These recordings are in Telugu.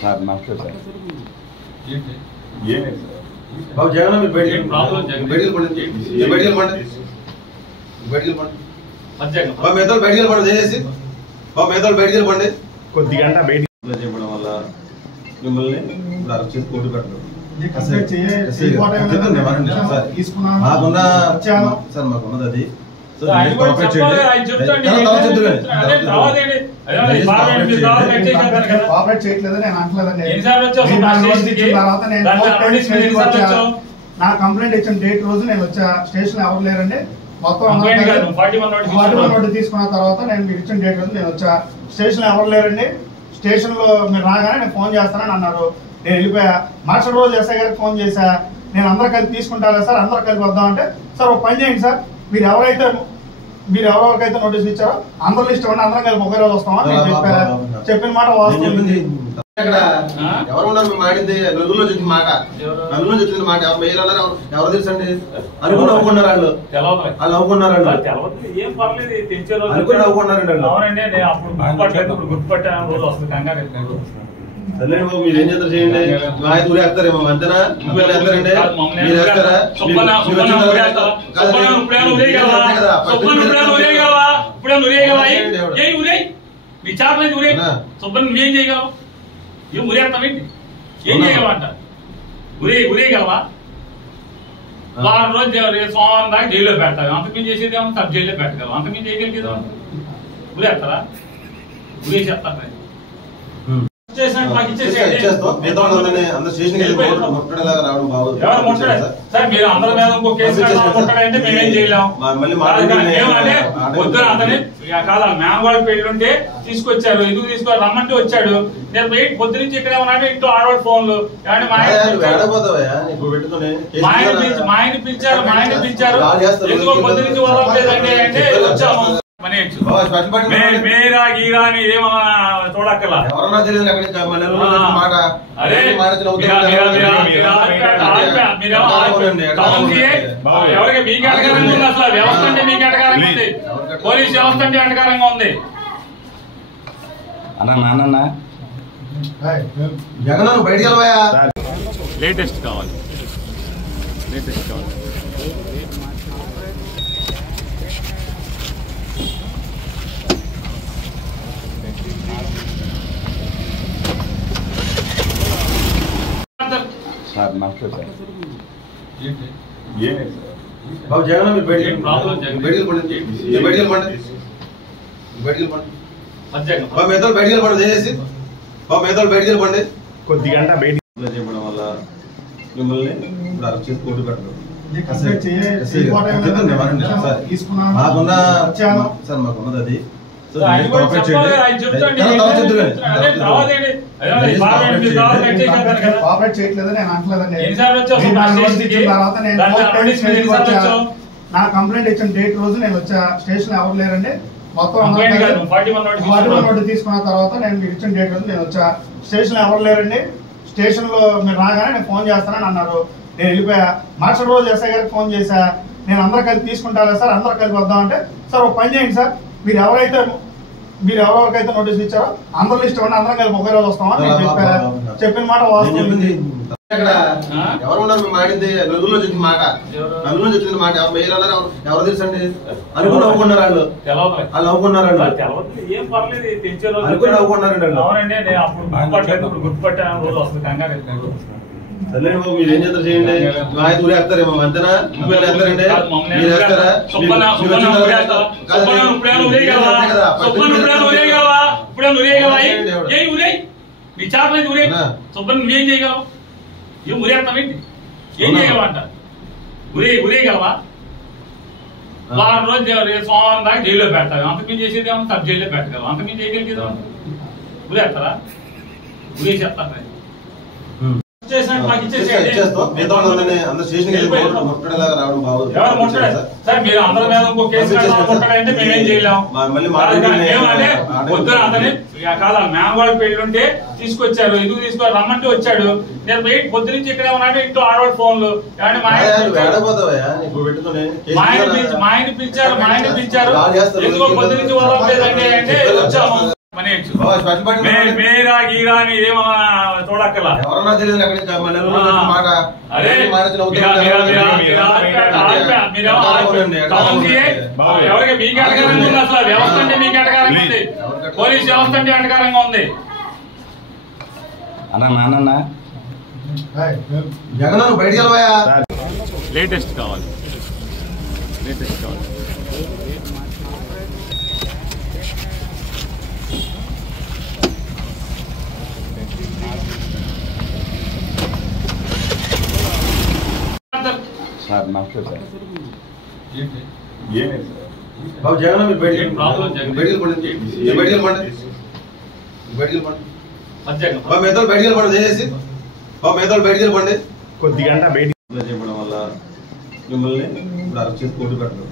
సార్ నమస్తే సార్. బాబు జగన్ మీరు బయటికి చేసి బాబు మేతలు బయటికి వెళ్ళిపోండి. కొద్ది గంట బయటికి చెప్పడం వల్ల మిమ్మల్ని ఇప్పుడు అరెస్ట్ చేసి కోర్టు పెట్టడం మాకున్నది అది. కోఆపరేట్ చేయట్లేదు నేను అంటలేదండి. నా కంప్లైంట్ ఇచ్చిన డేట్ రోజు నేను వచ్చా. స్టేషన్ ఎవరు లేరండి. మొత్తం 41 నోటు తీసుకున్న తర్వాత నేను మీరు ఇచ్చిన డేట్ రోజు నేను వచ్చా. స్టేషన్ ఎవరు లేరండి. స్టేషన్ లో మీరు రాగానే నేను ఫోన్ చేస్తానని అన్నారు. నేను వెళ్ళిపోయా. మరుసటి రోజు ఎస్ఐ గారికి ఫోన్ చేశా. నేను అందరు కలిపి తీసుకుంటారా సార్, అందరు కలిపి వద్దామంటే సార్ ఒక పని చేయండి సార్, మీరు ఎవరెవరికైతే నోటీస్ ఇచ్చారో అందరూ లిస్ట్ ఇవ్వండి, అందరం కలిపి ఒకే రోజు వస్తామని నేను చెప్పిన మాట వాస్తవం. ఎవరు ఉన్నారు మేము ఆడింది నలుగురిలో చెప్పిన మాట, నలుగురిలో చెప్పిన మాట ఎవరు తెలుసు అండి అనుకుని నవ్వుకున్నారు వాళ్ళు నవ్వుకున్నారు అనుకుని నవ్వుకున్నారండి. సరే బాబు మీరు ఏం చేస్తారు చేయండి. ఆయన ఊరేస్తారేమో అంతేనా? మీరు వేస్తారండి, మీరు వేస్తారా? ఏం ఉరేస్తామేంటి? ఏం చేయగలవంట? ఉరేయగలవా? వారం రోజు సోమవారం దాకా జైల్లో పెడతావు. అంతకుమించి చేసేది ఏమో సబ్ జైల్లో పెట్టగలవు. అంతకుమించి చేయగలిగేదా? ఉరేస్తారా? ఉరేసేస్తారు. మీరు అందరి మీద ఇంకో కేసు ముట్టడంటే మేమేం చేయలేము. వద్దు అతని కాదా మేమవాడి పెళ్ళుంటే తీసుకొచ్చారు. ఎందుకు తీసుకోవాలి రమ్మంటే వచ్చాడు. నేను పొద్దు నుంచి ఇక్కడ ఉన్నాడు. ఇంట్లో ఆడవాడు ఫోన్లు మా ఆయన పిలిచారు ఎందుకో పొద్దు నుంచి వదలలేదండి అంటే వచ్చాము. మేరా గీరా అని ఏమన్నా చూడక్కర్లా. ఎవరికి మీకు అటకారంగా ఉంది? అసలు వ్యవస్థ అంటే మీకు అటకారంగా ఉంది. పోలీస్ వ్యవస్థ అంటే అటకారంగా ఉంది. అన్న జగన్ బయటికి వెళ్ళవా? లేటెస్ట్ కావాలి. సార్ నమస్తే సార్. బాబు జగన్ మీరు బయటికి చేసి బాబు మేతలు బయటికి వెళ్ళిపోండి. కొద్ది గంట బయటికి చెప్పడం వల్ల మిమ్మల్ని ఇప్పుడు అరెస్ట్ చేసి కోర్టు పెట్టడం మాకున్నది అది. కోఆపరేట్ చేయట్లేదు నేను అంటలేదండి. నా కంప్లైంట్ ఇచ్చిన డేట్ రోజు నేను వచ్చా. స్టేషన్ ఎవరు లేరండి. మొత్తం 41 నోటు తీసుకున్న తర్వాత నేను మీరు ఇచ్చిన డేట్ రోజు నేను వచ్చా. స్టేషన్ ఎవరు లేరండి. స్టేషన్ లో మీరు రాగానే నేను ఫోన్ చేస్తానని అన్నారు. నేను వెళ్ళిపోయా. మరుసటి రోజు ఎస్ఐ గారికి ఫోన్ చేశా. నేను అందరు కలిపి తీసుకుంటారా సార్, అందరు కలిపి వద్దామంటే సార్ ఒక పని చేయండి సార్, మీరు ఎవరెవరికైతే నోటీస్ ఇచ్చారో అందరూ లిస్ట్ ఇవ్వండి, అందరం కలిపి ఒకే రోజు వస్తామని నేను చెప్పిన మాట వాస్తవం. ఎవరు ఉన్నారు మేము ఆడింది నలుగురిలో చెప్పిన మాట, నలుగురిలో చెప్పిన మాట ఎవరు తెలుసు అండి అనుకుని నవ్వుకున్నారు వాళ్ళు నవ్వుకున్నారండి. అనుకుని నవ్వుకున్నారండి. సరే బాబు మీరు ఏం చేస్తారు చేయండి. ఆయన ఊరేస్తారేమో అంతేనా? మీరు వేస్తారండి, మీరు వేస్తారా? నువ్వేం చేయగలవు? ఏం ఉరేస్తామేంటి? ఏం చేయగలవంట? ఉరేయగలవా? వారం రోజు సోమవారం దాకా జైల్లో పెడతావు. అంతకుమించి చేసేది ఏమో సబ్ జైల్లో పెట్టగలవు. అంతకుమించి చేయగలిగేదా? ఉరేస్తారా? ఉరేసేస్తారు. మీరు అందరి మీద ఇంకో కేసు ముట్టడంటే మేమేం చేయలేము. వద్దు అతని కాదా మేమవాడి పెళ్ళుంటే తీసుకొచ్చారు. ఎందుకు తీసుకోవాలి రమ్మంటే వచ్చాడు. నేను పొద్దు నుంచి ఇక్కడ ఉన్నాడు. ఇంట్లో ఆడవాడు ఫోన్లు మా ఆయన పిలిచారు ఎందుకో పొద్దు నుంచి వదలలేదండి అంటే వచ్చాము. మేరా గీరా అని ఏమన్నా చూడక్కల ఎవరన్నా తెలియదు మాట ఎవరికి మీకు అటకారంగా ఉంది అసలు వ్యవస్థ అంటే మీకు అటకారంగా ఉంది పోలీస్ వ్యవస్థ అంటే అటకారంగా ఉంది అన్న జగన్ బయటికి వెళ్ళవా లేటెస్ట్ కావాలి లేటెస్ట్ కావాలి సార్ నమస్తే సార్ ఏమైంది సార్ బాబు జగన్ మీరు బయటికి వెళ్ళిపోండి మిగతా బయటికి వెళ్ళిపోండి దయచేసి మిగతా బయటికి వెళ్ళిపోండి కొద్ది గంట బయట చెప్పడం వల్ల మిమ్మల్ని ఇప్పుడు అరెస్ట్ చేసి కోర్టు పెట్టడం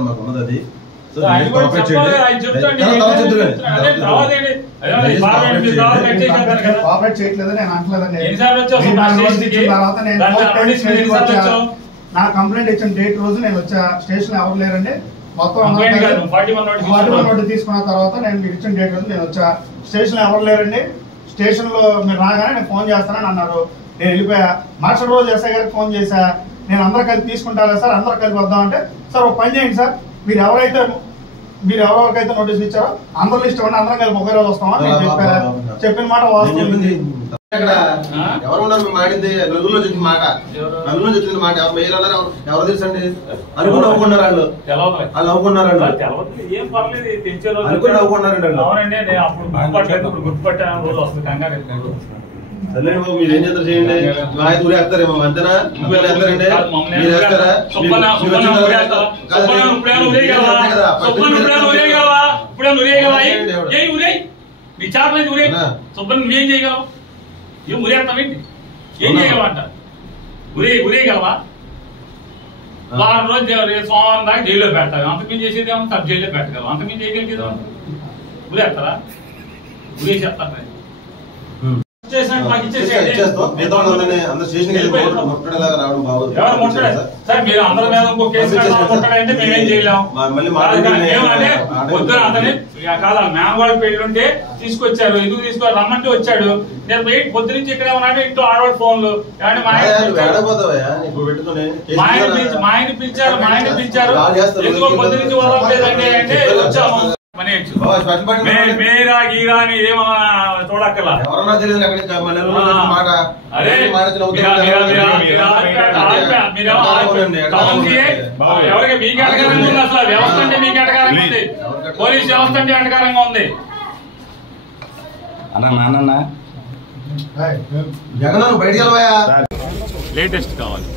మాకున్నది అది కోఆపరేట్ చేయట్లేదని నేను అంటలేదండి. నా కంప్లైంట్ ఇచ్చిన డేట్ రోజు నేను వచ్చా స్టేషన్ ఎవరు లేరండి మొత్తం 41 నోటీస్ తీసుకున్న తర్వాత నేను మీరు ఇచ్చిన డేట్ రోజు నేను వచ్చా స్టేషన్ ఎవరు లేరండి స్టేషన్ లో మీరు రాగానే నేను ఫోన్ చేస్తానని అన్నారు నేను వెళ్ళిపోయా మార్షల్ రోజు ఎస్ఐ గారికి ఫోన్ చేశా నేను అందరూ కలిపి తీసుకుంటారా సార్ అందరూ కలిపి వద్దామంటే సార్ ఒక పని చేయండి సార్ మీరు ఎవరెవరికైతే నోటీస్ ఇచ్చారో అందరూ లిస్ట్ ఇవ్వండి అందరం కలిపి ఒకే రోజు వస్తామని నేను చెప్పిన మాట వాస్తవం ఎవరు ఉన్నారు మేము ఆడింది నలుగురులో చెప్పిన మాట ఎవరు మెయిల్ అన్నారు ఎవరు తెలుసండి అనుకుని నవ్వుకున్నారు వాళ్ళు నవ్వుకున్నారు అనుకుని నవ్వుకున్నారండి సరే బాబు మీరు ఏం చేస్తారు చేయండి ఆయన ఊరే వేస్తారేమో అంతేనా ఇంకోళ్ళు వేస్తారండి మీరు వేస్తారా ఏం ఉరేస్తామేంటి ఏం చేయగలవంట ఉరేయగలవా వారం రోజు సోమవారం దాకా జైల్లో పెడతావు అంతకుమించి చేసేది ఏమో సబ్ జైల్లో పెట్టగలవు అంతకుమించి చేయగలిగేది ఉరేస్తారా ఉరేసేస్తారు మీరు అందరి మీద ఇంకో కేసు ముట్టడంటే మేమేం చేయలేము కాదా మేమవాడి పెళ్ళుంటే తీసుకొచ్చారు ఎందుకు తీసుకోవాలి రమ్మంటే వచ్చాడు నేను పొద్దు నుంచి ఇక్కడ ఉన్నాడు ఇంట్లో ఆడవాడు ఫోన్లు మా ఆయన పిలిచారు ఎందుకో పొద్దు నుంచి వదలలేదండి అంటే వచ్చాము మేరా గీరా అని ఏమన్నా చూడక్కల ఎవరన్నా తెలియదు ఎవరికి మీకు అటకారంగా ఉంది అసలు వ్యవస్థ అంటే మీకు అటకారంగా ఉంది పోలీస్ వ్యవస్థ అంటే అటకారంగా ఉంది జగన్ బయటికి వెళ్ళవా లేటెస్ట్ కావాలి